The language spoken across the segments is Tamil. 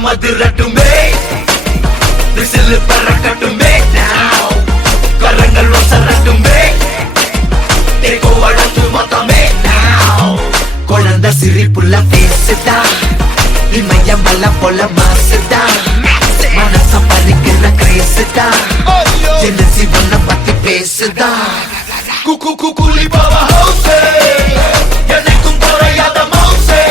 உலகம் அதிரட்டுமே, விசில் பறக்கட்டுமே, கரங்கள் வசரட்டுமே, தேக்கோ வழக்கு மொத்தமே. குழந்தை சிரிப்புள்ள பேசுதா, இமயம் வல்ல போல மாசுதா, மனச பறிக்கிற கிரேசுதா, என்ன சிவனை பத்தி பேசுதா. குக்கு குக்குலி பாபா ஹவுசே, எனக்கும் குறையாத மவுசே,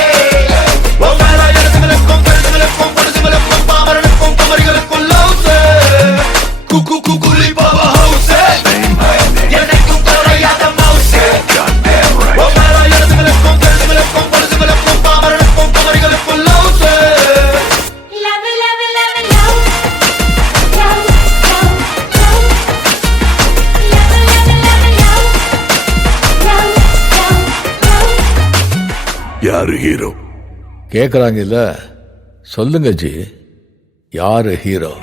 ஒவ்வொரு இடத்துகளுக்கும் கருத்துகளுக்கும் படுசுகளுக்கும் பாமரனுக்கும் குமரிகளுக்கும் லவுசே. குக்கு குக்குலி பாபா ஹவுசே, எனக்கும் குறையாத மவுசே, ஒவ்வொரு இடத்துகளுக்கும் கருத்துகளுக்கும் படுசுகளுக்கும் பாமரனுக்கும் குமரிகளுக்கும் லவுசே. யாரு ஹீரோ கேக்குறாங்க இல்ல, சொல்லுங்க ஜி, யாரு ஹீரோ?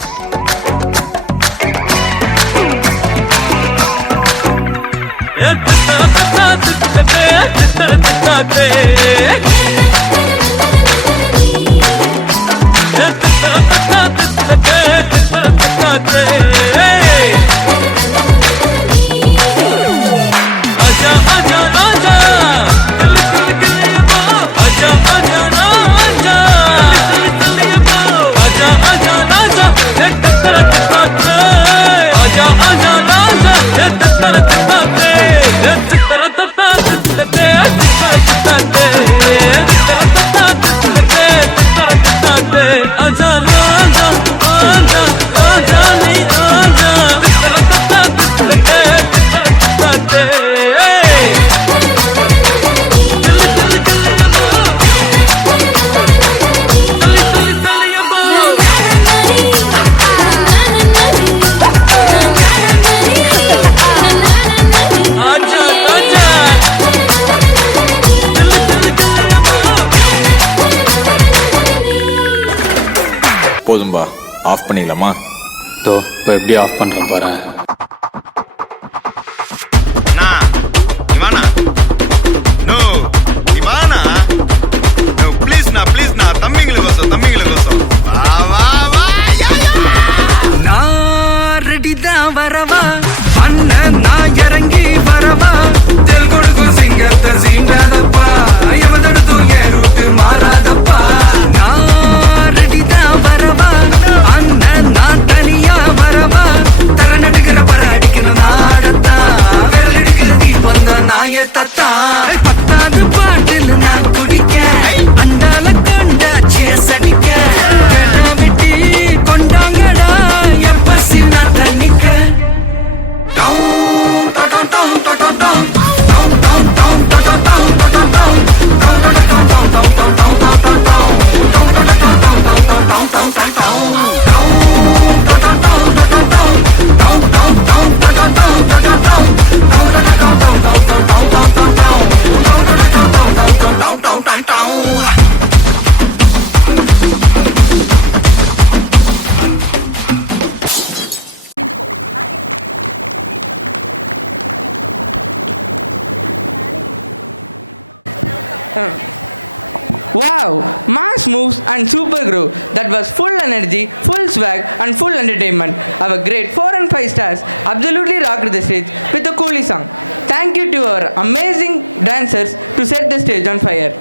போதும்பா, ஆஃப் பண்ணிடலாமா? தோ இப்போ எப்படி ஆஃப் பண்ணுறேன் பாரு. வரவா அண்ணன் நான் இறங்கி வரவா, தெல் கொடுக்கும் சிங்கத்தை சீண்டாதப்பா, எவதடுத்தும் ஏ ரூட்டு மாறாதப்பா. நான் ரெடிதான் வரவா அண்ணன், நான் தனியா வரவா, தர நடுக்கிற பர அடிக்கணும் நாடத்தான், விரல் எடுக்கிற தீபந்த நாய தத்தா. பத்தாவது பாட்டில் நான் குடிக்க, அண்டால கொண்டா சேஸ் அடிக்க, விட்டி கொண்டாங்கடா எப்பசி நான் தண்ணிக்க. Wow, mass moves and super groove. That was full energy, full swag and full entertainment. Our great 4 and 5 stars absolutely rocked the stage with a police song. Thank you to our amazing dancers to set the stage on fire.